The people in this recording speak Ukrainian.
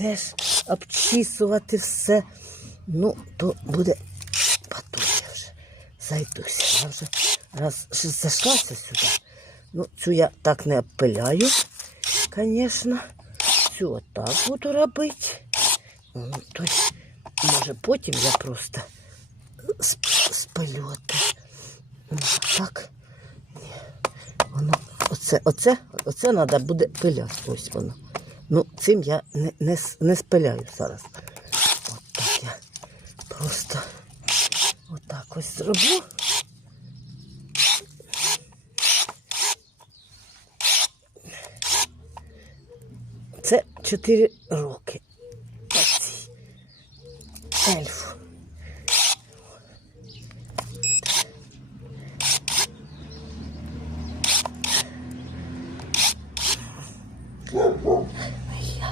теж обчісувати все. Ну, то буде потім вже зайдуся. Я вже раз зайшлася сюди. Ну, цю я так не обпиляю, звісно. Цю отак буду робити. Ну, то може потім я просто сп- спалю. Ну, Так. Воно, оце, оце, оце треба буде пиляти. Ось воно. Ну, цим я не, не, не спиляю зараз. От так я просто отак ось зроблю. Це 4 роки. Ельфу.